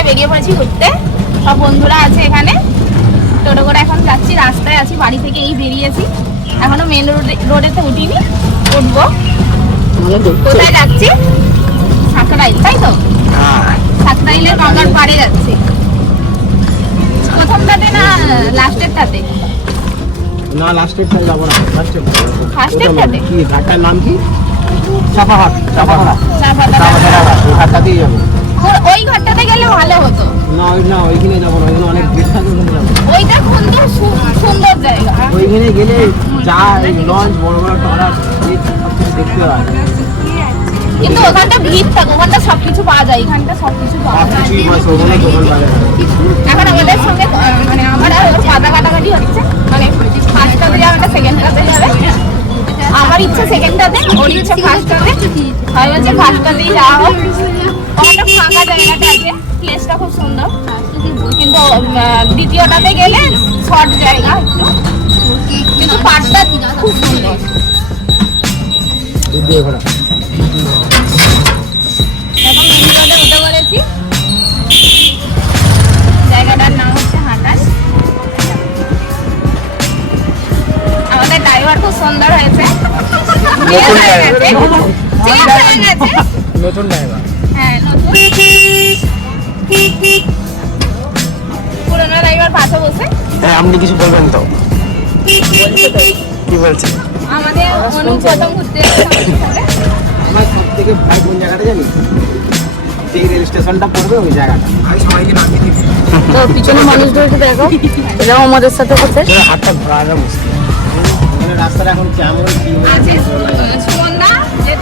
মিলে বেরিয়ে পড়েছি ঘুরতে, সব বন্ধুরা আছে এখানে। টোটো করে এখন যাচ্ছি, রাস্তায় আছি, বাড়ি থেকে এই বেরিয়েছি, এখনো মেন রোডেতে উঠিনি, উঠবো। কোথায় যাচ্ছি? সাঁকরাইল, তাই তো? সাঁকরাইলের গঙ্গার পাড়ে যাচ্ছি। প্রথমটাতে না লাস্টেরটাতে? না লাস্টেরটাতে যাবো না, ফার্স্টেরটাতে। কি ঘাটটার নাম কি? চাপাহাট। ওই ঘাটটাতেই যাবো। ওই ঘাটটাতে গেলে ভালো হতো। না ওইখানে যাবো না, ওইখানে অনেক বিখ্যাত। ওইটা কিন্তু সুন্দর জায়গা। ওইখানে গেলে যা লঞ্চ বড় বড় ট্রলার দেখতে হয়, কিন্তু ওখানটা ভিড় থাকে, ওখানটা সবকিছু পাওয়া যায়, এখানটা সবকিছু পাওয়া যায়। এখন আমাদের সঙ্গে মানে আমার আর ওর পাতা কাটাকাটি হচ্ছে, মানে ফার্স্টটাতে যাবে না সেকেন্ডটাতে যাবে। আমার ইচ্ছা সেকেন্ডটাতে, ওর ইচ্ছা ফার্স্টটাতে। আমি বলছি ফার্স্টটাতেই যাওয়া হোক। ওখানটা ফাঁকা জায়গাটা আছে, প্লেসটা খুব সুন্দর, কিন্তু দ্বিতীয়টাতে গেলে শর্ট জায়গা একটু, কিন্তু পার্কটা খুব সুন্দর। এখন মেন রোডে উঠে পড়েছি, জায়গাটার নাম হচ্ছে হাটাল। আমাদের ড্রাইভার খুব সুন্দর হয়েছে, নতুন ড্রাইভার। হ্যাঁ নতুন, পুরোনো ড্রাইভার পাশে বসে। হ্যাঁ আপনি কিছু বলবেন তো? কি বলছেন? আমাদের অনু প্রথম ঘুরতে আমার সব থেকে ভাই কোন জায়গাটা জানি, এই রেল স্টেশনটা পড়বে ওই জায়গাটা। সবাইকে নামিয়ে দিবি তো পিছনে মানুষদেরকে দেখো, এরাও আমাদের সাথে করতে। হাতটা ঘোরানো মুশকিল, মানে রাস্তাটা এখন কেমন কি আছে। সুমনদা যে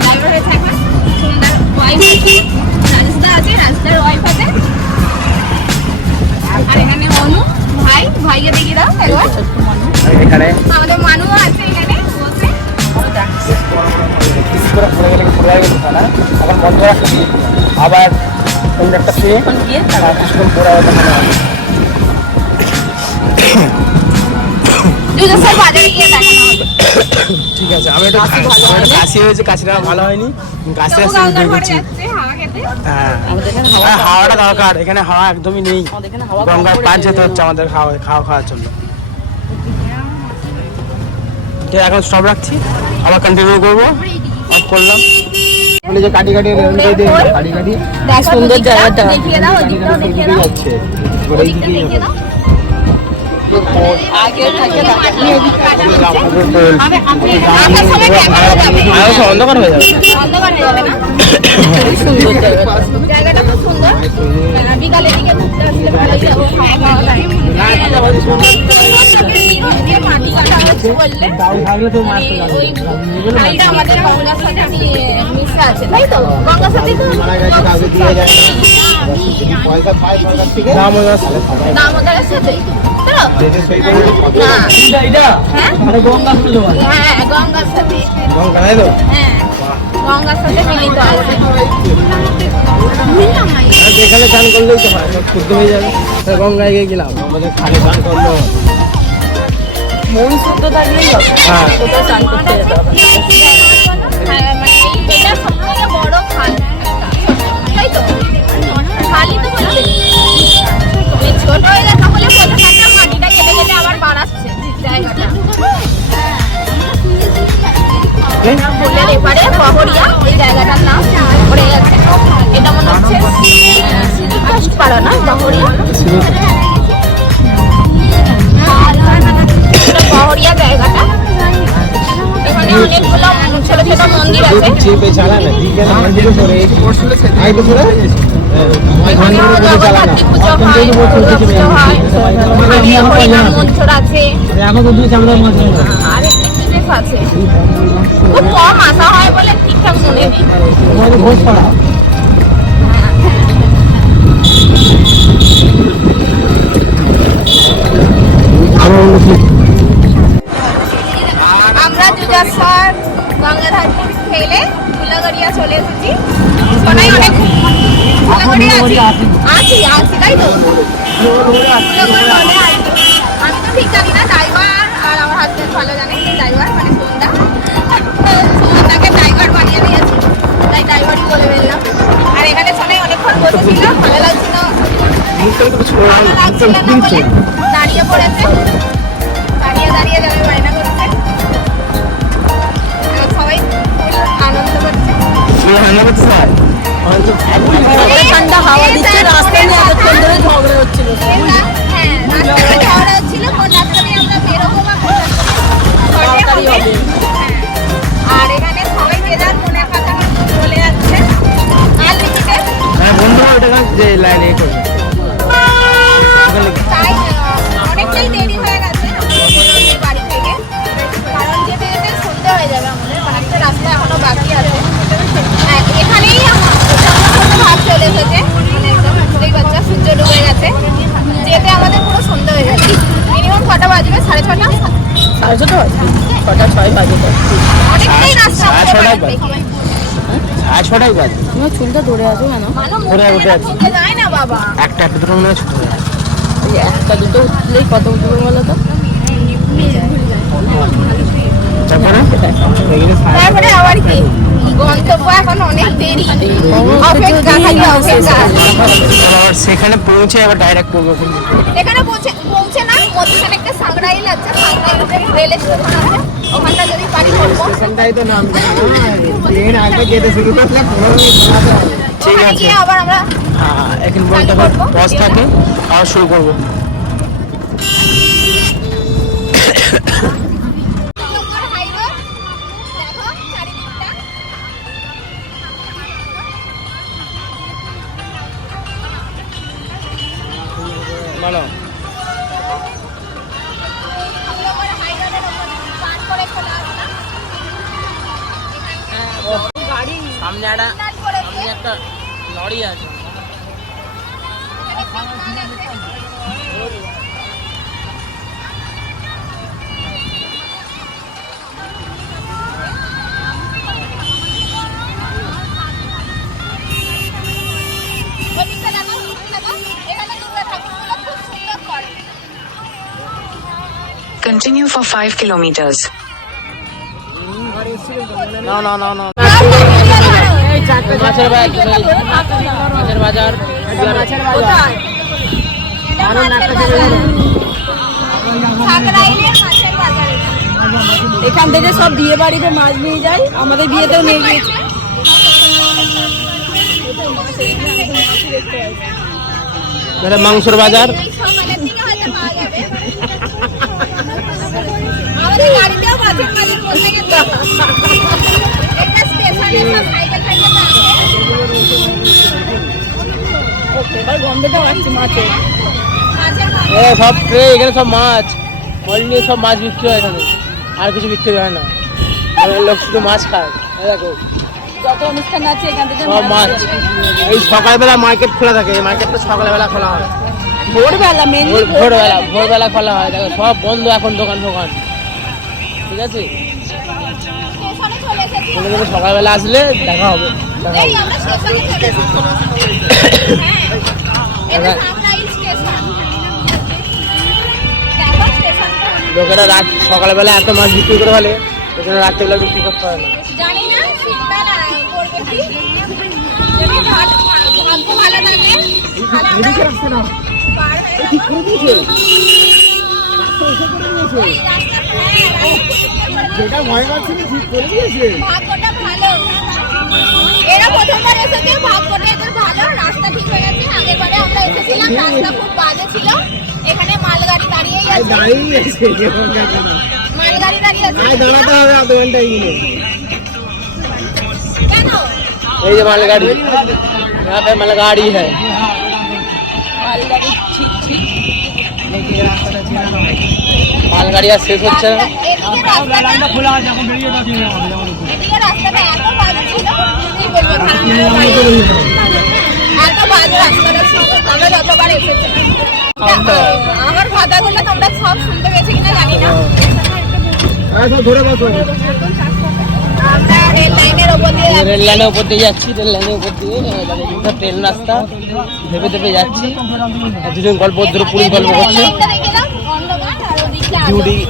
ড্রাইভার হয়েছে এখন, সুমনদার ওয়াইফ আছে, রাজদা আছে, রাজদার ওয়াইফ আছে, আর এখানে অনু ভাইকে দেখিয়ে দাও একবার। এখানে আমাদের মানু আছে এখানে বসে। এখন বন্ধ রাখছি, আবার অন্য একটা পেয়ে কিছুক্ষণ পরে আবার মনে হবে। বাজারে গিয়ে দেখানো হবে। ঠিক আছে, আমি একটা কাশি হয়েছে, কাশিটা ভালো হয়নি, কাশি আসছে গঙ্গার পাড়ে যাচ্ছে হাওয়া খেতে। হ্যাঁ হাওয়াটা দরকার, এখানে হাওয়া একদমই নেই, গঙ্গার পার যেতে হচ্ছে আমাদের খাওয়ার জন্য। তো এখন স্টপ রাখছি, আবার কন্টিনিউ করবো। অফ করলাম, যে কাটি সুন্দর জায়গাটা দেখিয়ে দাও, ওদিকটাও দেখিয়ে দাও, যাচ্ছে ওদিকটা দেখিয়ে দাও। আগে থাকে অন্ধকার হয়ে যাবে, অন্ধকার হয়ে যাবে না? সুন্দর জায়গা, জায়গাটা খুব সুন্দর। বিকালের দিকে ঘুরতে আসলে ভালোই যাবো, খাওয়া দাওয়া টাইম। মাটি কাটা হচ্ছে বললে ওই খালটা আমাদের গঙ্গার সাথে মিশে আছে, তাই তো? গঙ্গার সাথে তো দামোদরের সাথে তো? না হ্যাঁ গঙ্গার সাথে, হ্যাঁ গঙ্গার সাথে মিলিত আছে। যেখানে চান করলেই তো হয়, শুদ্ধ হয়ে যাবে। গঙ্গায় গিয়ে গেলাম, আমাদের খালে চান করলো, মন শুদ্ধ থাকলেই হবে। হ্যাঁ কোথাও চান করতে যেতে হবে। হ্যাঁ মানে এটা সব থেকে বড় খাল, তাই তো? খালই তো বলছে, ছোট হয়ে যাচ্ছে বলে কোথাও মাটিটা কেটে কেটে আবার বাড়াচ্ছে জায়গাটা। ফুলের এপারে বহরিয়া, এই জায়গাটার নাম পড়ে গেছে। এটা মনে হচ্ছে পাড়া না, বহরিয়া? এটা বহরিয়া জায়গাটা। এখানে অনেকগুলো ছোট ছোট মন্দির আছে। এখানেও জগদ্ধাত্রী পুজো হয়, দুর্গা পুজো হয়, হরিনাম মন্দির আছে, আরেক কিছু বেশ আছে। খুব কম আসা হয় বলে ঠিকঠাক মনে নেই। আমরা দুজাস্বর গঙ্গাধার খেলে ফুলাগড়িয়া চলে এসেছি। সোনাই অনেক ফুলাগড়িয়া আছি তাই তো? আমি তো ঠিক জানি না, ড্রাইভার আর আমার হাজবেন্ড ভালো জানে, ড্রাইভার মানে সুমনদাকে ড্রাইভার বানিয়ে দিয়েছি, তাই ড্রাইভারই বলে ফেললাম। আর এখানে সোনাই অনেকক্ষণ বসেছিল, ভালো লাগছিল ভালো লাগছিল না বলে দাঁড়িয়ে পড়েছে, দাঁড়িয়ে যাবে বায়না করছে। আর সবাই আনন্দ করছে। ঠান্ডা হাওয়া দিচ্ছে, রাস্তায় নিয়ে এতক্ষণ ধরে ঝগড়া হচ্ছিল। হ্যাঁ, রাস্তায় ঝগড়া হচ্ছিল, কোন রাস্তা দিয়ে আমরা বেরোবো বা কোন রাস্তা দিয়ে হবে। আর এখানে সবাই যে যার মনের কথা বলে যাচ্ছে। আর লিখতে তাই অনেকটাই দেরি হয়ে গেছে আমাদের বাড়ি থেকে, কারণ যেতে যেতে সন্ধ্যা হয়ে যাবে আমাদের, অনেকটা রাস্তা এখনো বাকি আছে। এখানেই ভাব চলে এসেছে, মানে একদম বুঝতেই পারছো সূর্য ডুবে গেছে, যেতে আমাদের পুরো সন্ধ্যা হয়ে যাবে। মিনিমাম কটা বাজবে? 6:30? 6:30 বাজে, 6:06 বাজে। অনেকটাই রাস্তা আমাদের বাড়ি থেকে। তোমার চুলটা ধরে আছো কেন? উঠে যায় না বাবা। একটা দুটো মনে হয় ছোট হয়ে আছে। এই একটা দুটো উঠলেই কত উঠবে বলো তো? তারপরে আবার কি গন্তব্য এখন অনেক দেরি, অপেক্ষা খালি অপেক্ষা। সেখানে পৌঁছে আবার ডাইরেক্ট করবো। এখানে পৌঁছে না, মধ্যখানে একটা সাংরাইল আছে, সাংরাইল রেল স্টেশন আছে, ওখানটা যদি পারি করবো। স্টেশনটাই তো নাম ট্রেন আগে যেতে শুরু করলে 15 মিনিট দাঁড়াতে হবে। ঠিক ওখানে আছে, গিয়ে আবার আমরা এখন বলতে হবে পজ থাকে আবার শুরু করবো। বলো সামনে একটা লরি আছে। Continue for 5 kilometers. না মাছের বাজার এখান থেকে সব বিয়ে বাড়িতে মাছ নিয়ে যায়, আমাদের বিয়েতেও নিয়ে গিয়েছে। মাংসের বাজার। আমাদের গাড়িতেও মাছের বাজার বলতে গেছে। একটা স্টেশনে সব সাইকেল এবার গন্ধটা লাগছে মাছের। সব এখানে সব মাছ অলরেডি সব মাছ বিক্রি হয় এখানে, আর কিছু বিক্রি হয় না। লোক শুধু মাছ খায়। দেখো যত অনুষ্ঠান আছে এখান থেকে সব মাছ। এই সকালবেলা মার্কেট খোলা থাকে, এই মার্কেটটা সকালবেলা খোলা হয়, ভোরবেলা মেনলি ভোরবেলা খোলা হয়। দেখো সব বন্ধ এখন দোকান ঠিক আছে। সকালবেলা আসলে দেখা হবে। লোকেরা রাত সকালবেলা এত মাছ বিক্রি করে ফেলে, ওখানে রাত্রেবেলা বিক্রি করতে হয় না। জানি না শীতকাল করবে কি, যদি ভাগ্য ভালো থাকে পার হয়ে যেটা ভয় পাচ্ছিল ঠিক করে দিয়েছে। ভাগ্যটা ভালো, এরা প্রথমবার এসেছে, ভাগ্যটা এদের ভালো, রাস্তা ঠিক হয়ে গেছে। আগেরবারে আমরা এসেছিলাম, রাস্তা খুব বাজে ছিল, এখানে মালগাড়ি দাঁড়িয়েই আছে, মালগাড়ি দাঁড়িয়ে আছে। দাঁড়াতে হবে আধ ঘন্টা এগিয়ে। কেন? এই যে মালগাড়ি, यहाँ पे मालगाड़ी है। মালগাড়ি আর শেষ হচ্ছে না। এদিকে রাস্তাটা এত বাজে ছিল, কি বলবো, এত বাজে রাস্তাটা ছিল। আমরা যতবার এসেছি, আমার কথাগুলো তোমরা সব শুনতে পেয়েছি কিনা জানি না। আমরা রেল লাইনের ওপর দিয়ে রেল লাইনের উপর দিয়ে যাচ্ছি, ট্রেন রাস্তা ভেবে যাচ্ছি। দুজন গল্প পুলিশ গল্প করছে,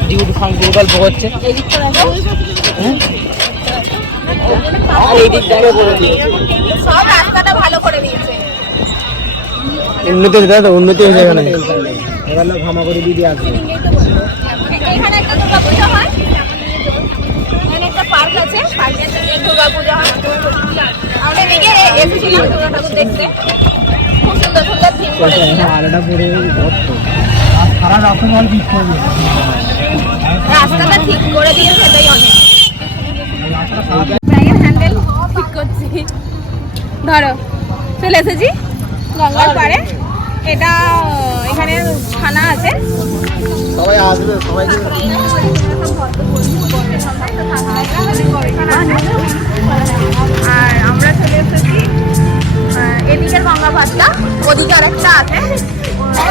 ডিউটি ফাংশন গল্প করছে। সব রাস্তাটা ভালো করে দিয়েছে। উন্নতি হয়েছে, তাই তো? উন্নতি হয়েছে এখানে। এবার লোক হামা করে দিদি আসবে। এখানে একটা দুর্গাপূজা হয়, এখানে একটা পার্ক আছে, পার্কের থেকে দুর্গাপূজা হয়। আমরা এদিকে এসেছিলাম দুর্গা ঠাকুর দেখতে, খুব সুন্দর সুন্দর থিম করেছিল। আলাদা করে সারা রাস্তা জল ঠিক করবে। রাস্তাটা ঠিক করে দিয়ে সেটাই অনেক। ব্যাগের হ্যান্ডেল ঠিক করছি, ধরো চলে এসেছি গঙ্গার পাড়ে। এটা এখানে থানা আছে, সবাই আসবে, সবাই আর আমরা চলে এসেছি এদিকের গঙ্গা পাতলা, ওদিকে আর একটা আছে,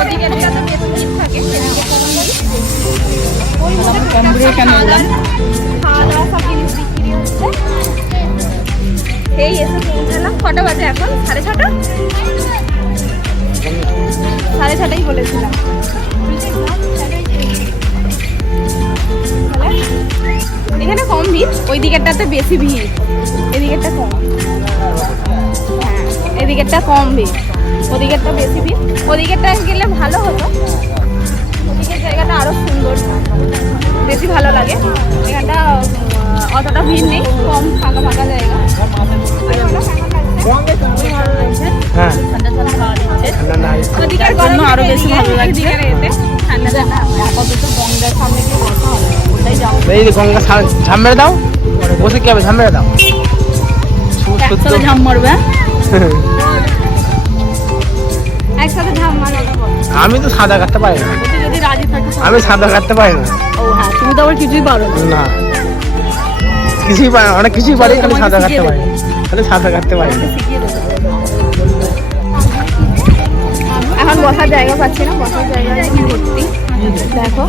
ওদিকে থাকে খাওয়া দাওয়া সব জিনিস বিক্রি হচ্ছে। এই এসে পৌঁছালাম, কটা বাজে এখন? 6:30? 6:30 বলেছিলাম। এখানে কম ভিড়, ওই দিকেরটাতে বেশি ভিড়, এদিকেরটা কম। হ্যাঁ, এদিকেরটা কম ভিড়, ওদিকেরটা বেশি ভিড়। ওদিকেরটা গেলে ভালো হতো, ওদিকের জায়গাটা আরো সুন্দর, বেশি ভালো লাগে। এখানটা অতটা ভিড় নেই, কম ফাঁকা ফাঁকা জায়গা। হ্যাঁ ওদিকের গরম আরো বেশি ভালো লাগছে। ঠান্ডা ঠান্ডা আপাতত গঙ্গার সামনে গিয়ে বসা হবে, ওটাই যাবো। এই যে গঙ্গা ঝাম মেরে দাও, বসে কি হবে? ঝাম মেরে দাও, একসাথে ঝাম মারবে। একসাথে ঝাম মারবে। আমি তো সাদা কাটতে পারি না, যদি রাজি থাকে। আমি সাদা কাটতে পারি না। ও হ্যাঁ, তুমি তো আবার কিছুই পারো না। না, কিছুই পারি, অনেক কিছুই পারি, খালি সাদা কাটতে পারি, খালি সাদা কাটতে পারি না। শিখিয়ে দেবো। এখন বসার জায়গা পাচ্ছি না, বসার জায়গা ভর্তি। দেখো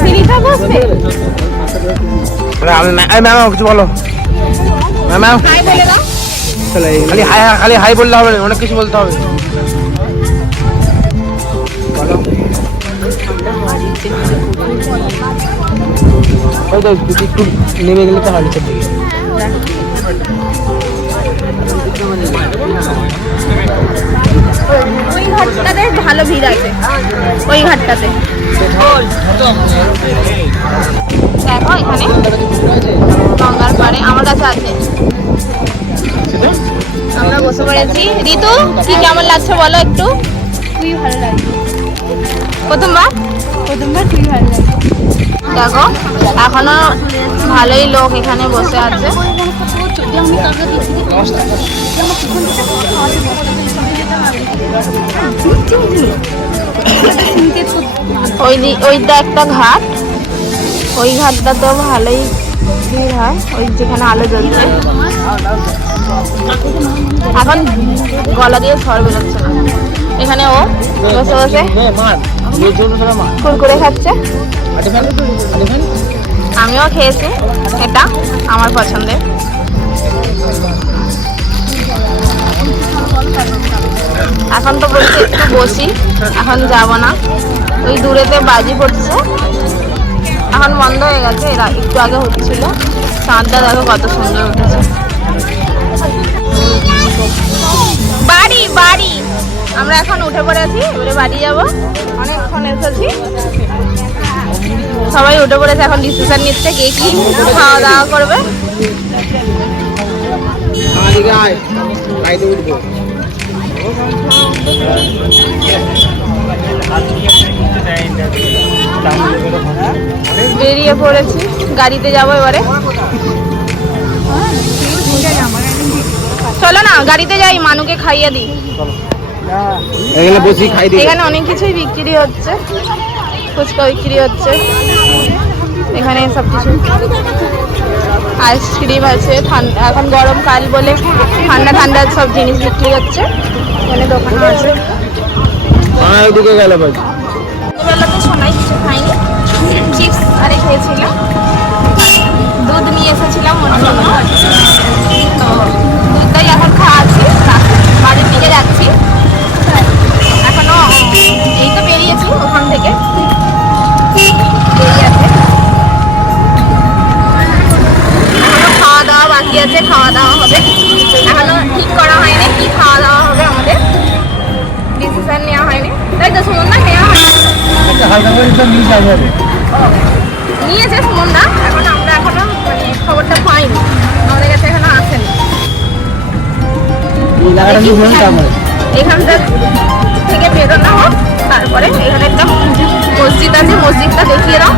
সিঁড়িটা বসবে। ম্যাম কিছু বলো, ম্যাম হাই বলে দাও। খালি হাই বললে হবে না, অনেক কিছু বলতে হবে। বলো, ওই তো একটু নেমে গেলে তো হয় নিচের দিকে। ওই ঘাটটাতে ভালো ভিড় আছে, ওই ঘাটটাতে। দেখো এখানে গঙ্গার পাড়ে আমার কাছে আছে, আমরা বসে পড়েছি। ঋতু কি কেমন লাগছে বলো একটু? খুবই ভালো লাগছে, প্রথমবার খুবই ভালো লাগছে। দেখো এখনো ভালোই লোক এখানে বসে আছে। ওইটা একটা ঘাট, ওই ঘাটটাতেও ভালোই ভিড় হয়, ওই যেখানে আলো জ্বলছে। এখন গলা দিয়ে স্বর বেরোচ্ছে না। এখানে ও বসে বসে কুরকুরে খাচ্ছে, আমিও খেয়েছি, এটা আমার পছন্দের। এখন তো বলছি একটু বসি, এখন যাব না। ওই দূরেতে বাজি পড়ছে, এখন বন্ধ হয়ে গেছে, এরা একটু আগে হচ্ছিল। চাঁদটা দেখো কত সুন্দর উঠেছে। বাড়ি বাড়ি আমরা এখন উঠে পড়েছি, এবারে বাড়ি যাব। অনেকক্ষণ এসেছি, সবাই উঠে পড়েছে, এখন ডিসিশন নিচ্ছে কে কি খাওয়া দাওয়া করবে। বেরিয়ে পড়েছি, গাড়িতে যাবো এবারে। চলো না গাড়িতে যাই, মানুকে খাইয়ে দিই। এখানে অনেক কিছুই বিক্রি হচ্ছে, ফুচকা বিক্রি হচ্ছে এখানে, সব কিছু আইসক্রিম আছে। ঠান্ডা এখন গরমকাল বলে ঠান্ডা ঠান্ডা সব জিনিস বিক্রি হচ্ছে, এখানে দোকান আছে। দুবেলা তো সোনাই কিছু খাইনি, চিপস আরে খেয়েছিলাম, দুধ নিয়ে এসেছিলাম ওর জন্য, তো দুধটাই এখন খাওয়া আছে। বাড়ির দিকে যাচ্ছি, এখনো এই তো বেরিয়েছি ওখান থেকে, বেরিয়ে আছে। খাওয়া দাওয়া বাকি আছে, খাওয়া দাওয়া হবে, এখনো ঠিক করা হয়নি কি খাওয়া দাওয়া হবে। আমাদের ডিসিশন নেওয়া তো নিয়ে যাবে নিয়েছে সুমনদা, এখন আমরা এখনো মানে খবরটা পাইনি, আমাদের কাছে এখনো আসেনি। এই জায়গাটা নিয়ে বলুন তারপরে এখানটা থেকে বেরোনো হোক, তারপরে এখানে একটা মসজিদ আছে, মসজিদটা দেখিয়ে দাও।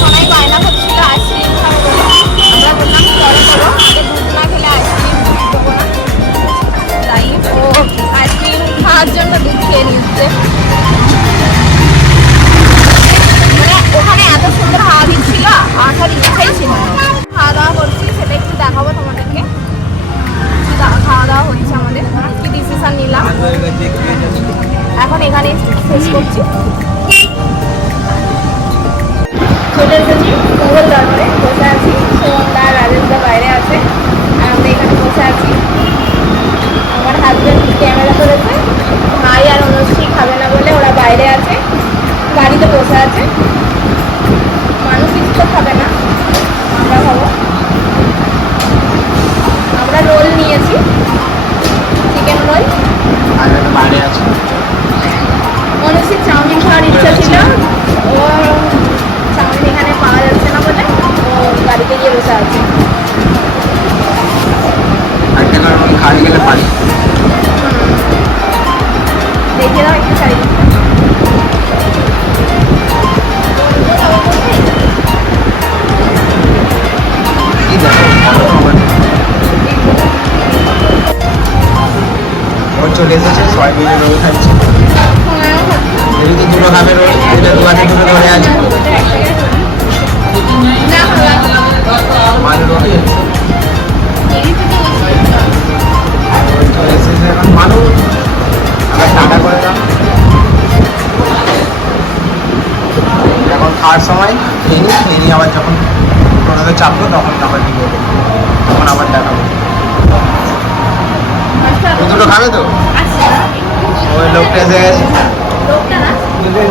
সবাই বায়না করছিল আইসক্রিম খাবো বলে, আমরা বললাম পরে করো, আগে দুধ না খেলে আইসক্রিম দেবো না। তাই ও আইসক্রিম খাওয়ার জন্য দুধ খেয়ে নিচ্ছে। মানে ওখানে এত সুন্দর হাওয়া দিচ্ছিল, আসার ইচ্ছাই ছিল না। খাওয়া দাওয়া করছি, সেটা একটু দেখাবো তোমাদেরকে। খাওয়া দাওয়া হচ্ছে আমাদের, কি ডিসিশন নিলাম এখন এখানে শেষ করছি। চলে এসেছি মোগল দরবারে, বসে আছি। সুমনদা রাজেশদা বাইরে আছে, আর আমরা এখানে বসে আছি। আমার হাজব্যান্ড ক্যামেরা করেছে, ভাই আর অনুশ্রী খাবে না বলে ওরা বাইরে আছে, গাড়িতে বসে আছে। মানুষ কিছু তো খাবে না, আমরা খাবো। আমরা রোল নিয়েছি, চিকেন রোল। আর একটা বাইরে আছে অনুশ্রীর চাউমিন খাওয়ার ইচ্ছা ছিল, ও চাউমিন এখানে পাওয়া যাচ্ছে না বলে ও গাড়িতে গিয়ে বসে আছে। একটা কারণ আমি খালি গেলে পারি দেখে দাও একটু চারিদিকটা। কি দেখো ওর চলে এসেছে সয়াবিনের রোল খাচ্ছে। যেহেতু দুটো খাবে রোল, এটা দোকানে দুটো ধরে আছে মাল রোল চলে এসেছে। এখন মানুষ আবার টাকা করে দাও, এখন খাওয়ার সময় খেয়ে নিই আবার যখন টোটোতে চাপবো তখন আবার নিয়ে যাবো, তখন আবার দেখাবো। দুটো খাবে তো? ওই লোকটা এসে গেছে,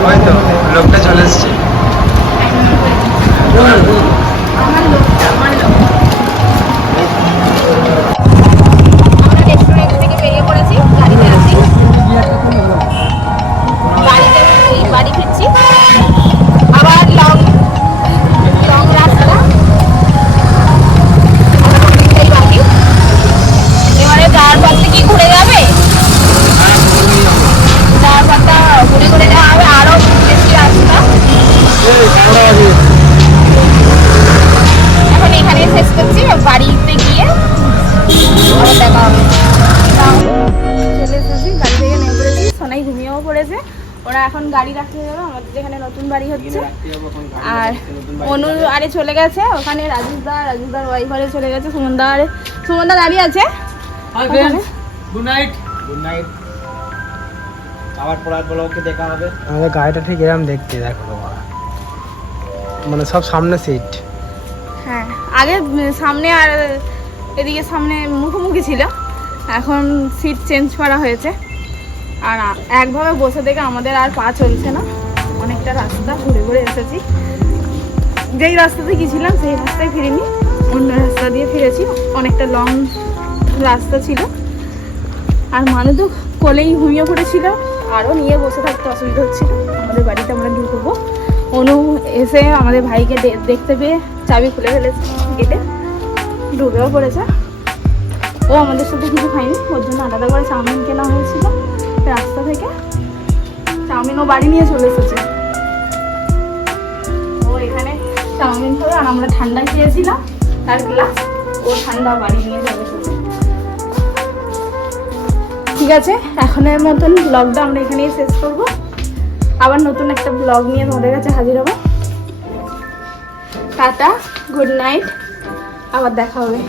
ওই তো লোকটা চলে এসছে। আমরা রেস্টুরেন্ট থেকে বেরিয়ে পড়েছি, গাড়িতে আছি, গাড়িতে বাড়ি ফিরছি। আবার লং রাস্তা, এই বাকি। এবারে যাওয়ার পথে কি ঘুরে যাবে, যাওয়ার পথটা ঘুরে ঘুরে যাওয়া হবে, আরো বেশি রাস্তা। এখন এখানে শেষ করছি, বাড়িতে গিয়ে আবার দেখা হবে। চলে এসেছি, গাড়ি থেকে নেমে পড়েছি, সোনাই ঘুমিয়েও পড়েছে। ওরা এখন গাড়ি রাখতে যাবে আমাদের যেখানে নতুন বাড়ি হচ্ছে। আর অনু আরে চলে গেছে ওখানে, রাজেশদার ওয়াইফ আরে চলে গেছে, সুমনদা দাঁড়িয়ে আছে। গুড নাইট আবার পড়ার পর ওকে দেখা হবে। আমাদের গাড়িটা ঠিক এরকম দেখতে, দেখো মানে সব সামনে সিট। হ্যাঁ, আগে সামনে আর এদিকে সামনে মুখোমুখি ছিল, এখন সিট চেঞ্জ করা হয়েছে। আর একভাবে বসে দেখে আমাদের আর পা চলছে না, অনেকটা রাস্তা ঘুরে ঘুরে এসেছি। যেই রাস্তাতে গিয়েছিলাম সেই রাস্তায় ফিরিনি, অন্য রাস্তা দিয়ে ফিরেছি। অনেকটা লং রাস্তা ছিল, আর মানুষ তো কোলেই ঘুমিয়ে পড়েছিল, আরও নিয়ে বসে থাকতে অসুবিধা হচ্ছিল। আমাদের বাড়িতে আমরা ঢুকবো, অনু এসে আমাদের ভাইকে দেখতে পেয়ে চাবি খুলে ফেলেছে, গেটে ঢুকেও পড়েছে। ও আমাদের সাথে কিছু খায়নি, ওর জন্য আলাদা করে চাউমিন কেনা হয়েছিল রাস্তা থেকে। চাউমিন ও বাড়ি নিয়ে চলে এসেছে, ও এখানে চাউমিন খাবে, আর আমরা ঠান্ডা খেয়েছিলাম তার গ্লাস, ও ঠান্ডা বাড়ি নিয়ে চলে এসেছে। ঠিক আছে, এখনের মতন ব্লগটা আমরা এখানেই শেষ করব। আবার নতুন একটা ব্লগ নিয়ে তোমাদের কাছে হাজির হবো। টাটা, গুড নাইট, আবার দেখা হবে।